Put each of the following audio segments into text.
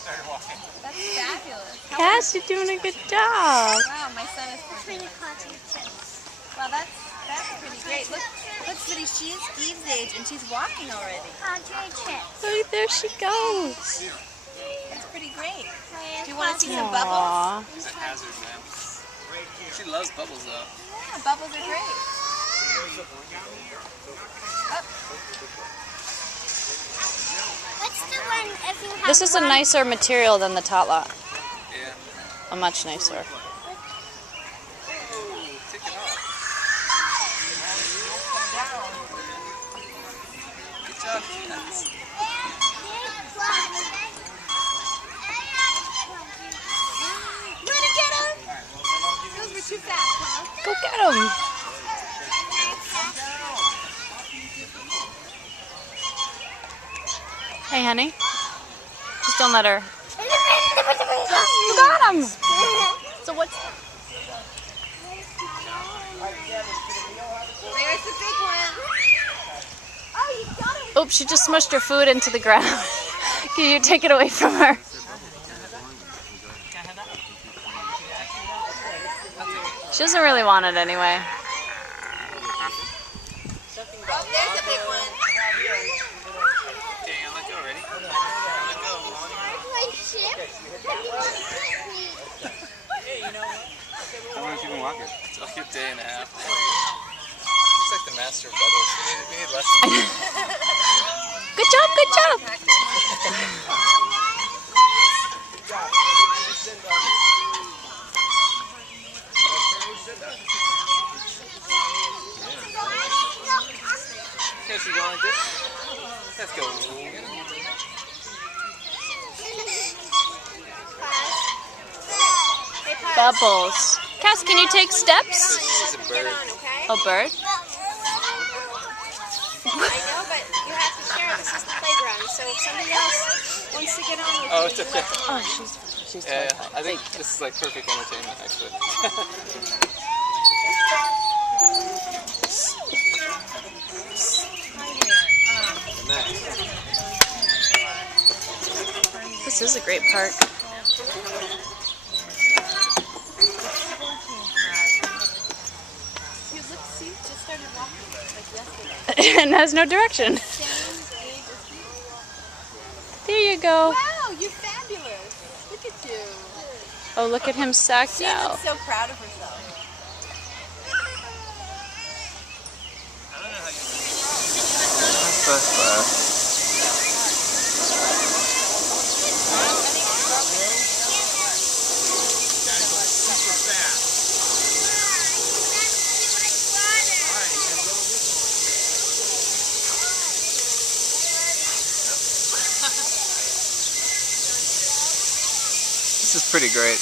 started walking. That's fabulous. Cass, you're doing a good job. Wow, my son is pretty Well, that's pretty great. Look, Sweetie, she's Eve's age and she's walking already. Oh, there she goes. That's pretty great. Do you want to see some bubbles? It's a hazard, man. She loves bubbles, though. Yeah, bubbles are great. What's the one if you have This is a nicer material than the tot lot. Yeah. A much nicer. Take it off. Good job, Cass. Those were too fast, huh? Go get him. Hey, honey. Just don't let her. You got him. So what's... There's the big one. Oh, you got him. Oops, she just smushed her food into the ground. Can you take it away from her? She doesn't really want it anyway. Oh, there's a big one. Dang, let go already. Let go. How long have you been walking? It's like a day and a half. She's like the master of bubbles. We need lessons. Good job, good job. Okay, so you going like this? Let's go. Bubbles. Cass, can you take steps? This is a bird. Oh, bird? I know, but you have to share. This is the playground, so if somebody else wants to get on with Oh, it's okay. Oh, she's Yeah, terrified. I think this is like perfect entertainment, actually. This is a great park. See, just started walking like yesterday. And has no direction. Same age as me. There you go. Wow, you're fabulous. Look at you. Oh, look at him sacked She out. looks so proud of herself. First class. This is pretty great.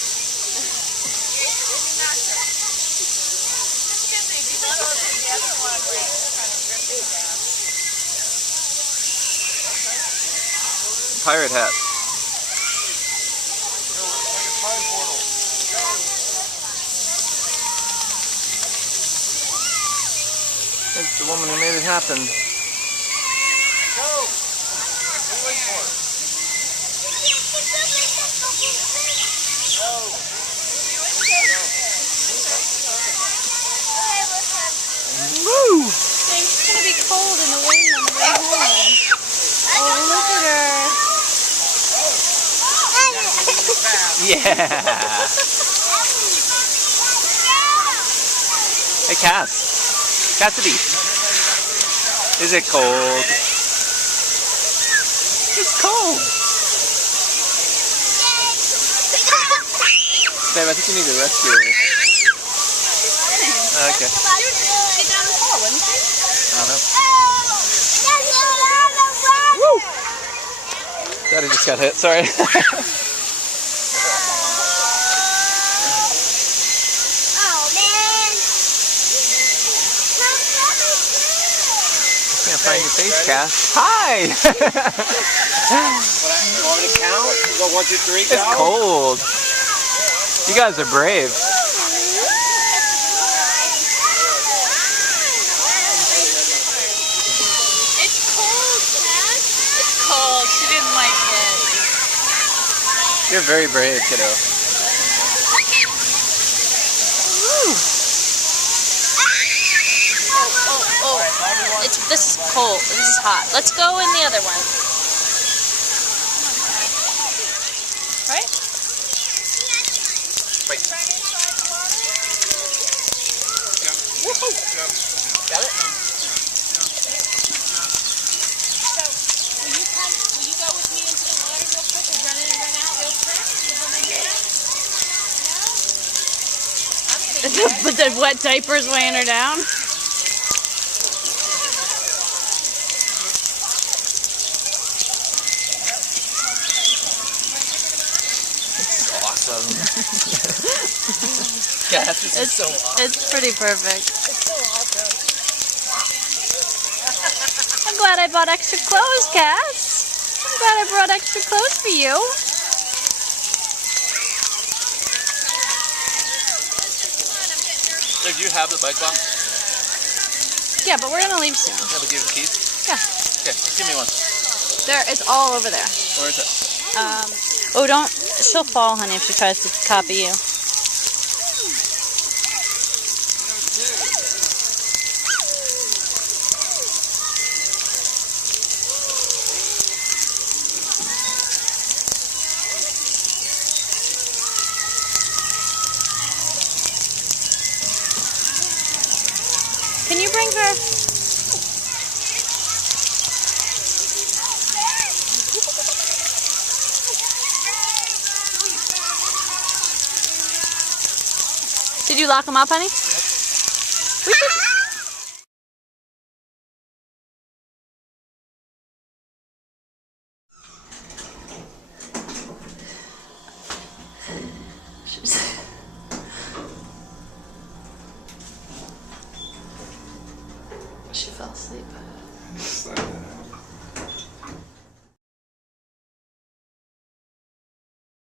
Pirate hat. It's the woman who made it happen. Woo! It's gonna be cold in the wind on the way home. Oh, look at her. Yeah. Hey, Cass. Cassidy. Is it cold? It's cold. Babe, I think you need to rest here. Okay. She's down the hall, wouldn't she? I don't know. Woo! Daddy just got hit, sorry. Can't find your face, Cass. Hi! You want me to count? Go 1, 2, 3, go. It's cold. You guys are brave. It's cold, Cass. It's cold. She didn't like it. You're very brave, kiddo. This is cold. This is hot. Let's go in the other one. Right? Wait. Got it? Will you go with me into the water real quick? We'll run in and run out real quick. With the wet diapers weighing her down. Awesome. Yeah, this is so awesome. It's pretty perfect. I'm glad I bought extra clothes, Cass. I'm glad I brought extra clothes for you. So do you have the bike box? Yeah, but we're gonna leave soon. Yeah, but do you have the keys? Yeah. Okay, just give me one. It's all over there. Where is it? Oh, don't. She'll fall, honey, if she tries to copy you. Can you bring her? Did you lock them up, honey? We should... She fell asleep.